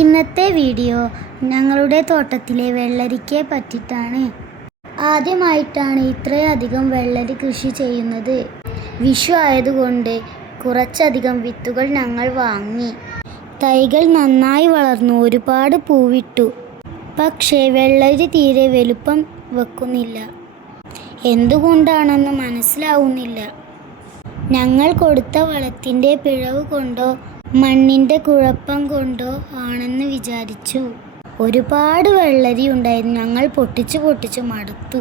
ഇന്നത്തെ വീഡിയോ ഞങ്ങളുടെ തോട്ടത്തിലെ വെള്ളരിക്കയെ പറ്റിയിട്ടാണ്. ആദ്യമായിട്ടാണ് ഇത്രയധികം വെള്ളരി കൃഷി ചെയ്യുന്നത്. വിഷു ആയതുകൊണ്ട് കുറച്ചധികം വിത്തുകൾ ഞങ്ങൾ വാങ്ങി. തൈകൾ നന്നായി വളർന്നു, ഒരുപാട് പൂവിട്ടു. പക്ഷേ വെള്ളരി തീരെ വലുപ്പം വെക്കുന്നില്ല. എന്തുകൊണ്ടാണെന്ന് മനസ്സിലാവുന്നില്ല. ഞങ്ങൾ കൊടുത്ത വളത്തിൻ്റെ പിഴവ് കൊണ്ടോ മണ്ണിൻ്റെ കുഴപ്പം കൊണ്ടോ ആണെന്ന് വിചാരിച്ചു. ഒരുപാട് വെള്ളരി ഉണ്ടായിരുന്നു. ഞങ്ങൾ പൊട്ടിച്ചു മടുത്തു.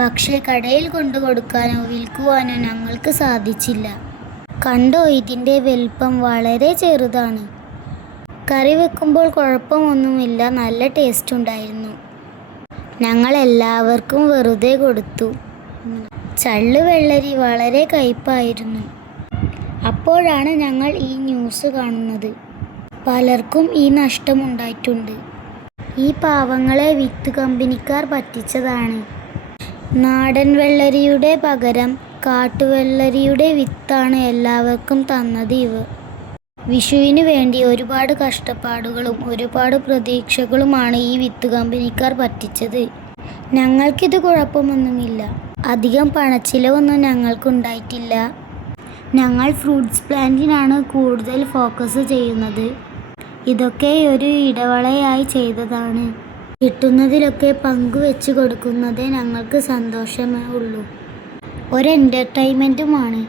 പക്ഷേ കടയിൽ കൊണ്ടു കൊടുക്കാനോ വിൽക്കുവാനോ ഞങ്ങൾക്ക് സാധിച്ചില്ല. കണ്ടോ, ഇതിൻ്റെ വലിപ്പം വളരെ ചെറുതാണ്. കറി വെക്കുമ്പോൾ കുഴപ്പമൊന്നുമില്ല, നല്ല ടേസ്റ്റ് ഉണ്ടായിരുന്നു. ഞങ്ങൾ എല്ലാവർക്കും വെറുതെ കൊടുത്തു. ചള്ളു വെള്ളരി വളരെ കയ്പായിരുന്നു. അപ്പോഴാണ് ഞങ്ങൾ ഈ ന്യൂസ് കാണുന്നത്. പലർക്കും ഈ നഷ്ടമുണ്ടായിട്ടുണ്ട്. ഈ പാവങ്ങളെ വിത്ത് കമ്പനിക്കാർ പറ്റിച്ചതാണ്. നാടൻ വെള്ളരിയുടെ പകരം കാട്ടുവെള്ളരിയുടെ വിത്താണ് എല്ലാവർക്കും തന്നത് ഇവർ. വിഷുവിന് വേണ്ടി ഒരുപാട് കഷ്ടപ്പാടുകളും ഒരുപാട് പ്രതീക്ഷകളുമാണ് ഈ വിത്ത് കമ്പനിക്കാർ പറ്റിച്ചത്. ഞങ്ങൾക്കിത് കുഴപ്പമൊന്നുമില്ല. അധികം പണച്ചിലവൊന്നും ഞങ്ങൾക്കുണ്ടായിട്ടില്ല. ഞങ്ങൾ ഫ്രൂട്ട്സ് പ്ലാന്റിനാണ് കൂടുതൽ ഫോക്കസ് ചെയ്യുന്നത്. ഇതൊക്കെ ഒരു ഇടവേളയായി ചെയ്തതാണ്. കിട്ടുന്നതിലൊക്കെ പങ്കുവെച്ച് കൊടുക്കുന്നതേ ഞങ്ങൾക്ക് സന്തോഷമേ ഉള്ളൂ. ഒരു എൻ്റർടൈൻമെൻറ്റുമാണ്.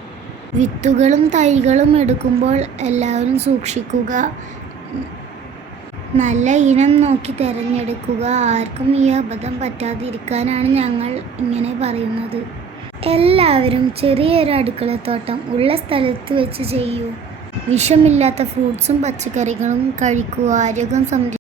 വിത്തുകളും തൈകളും എടുക്കുമ്പോൾ എല്ലാവരും സൂക്ഷിക്കുക. നല്ല ഇനം നോക്കി തിരഞ്ഞെടുക്കുക. ആർക്കും ഈ അബദ്ധം പറ്റാതിരിക്കാനാണ് ഞങ്ങൾ ഇങ്ങനെ പറയുന്നത്. എല്ലാവരും ചെറിയൊരു അടുക്കളത്തോട്ടം ഉള്ള സ്ഥലത്ത് വെച്ച് ചെയ്യൂ. വിഷമില്ലാത്ത ഫ്രൂട്ട്സും പച്ചക്കറികളും കഴിക്കുക. ആരോഗ്യം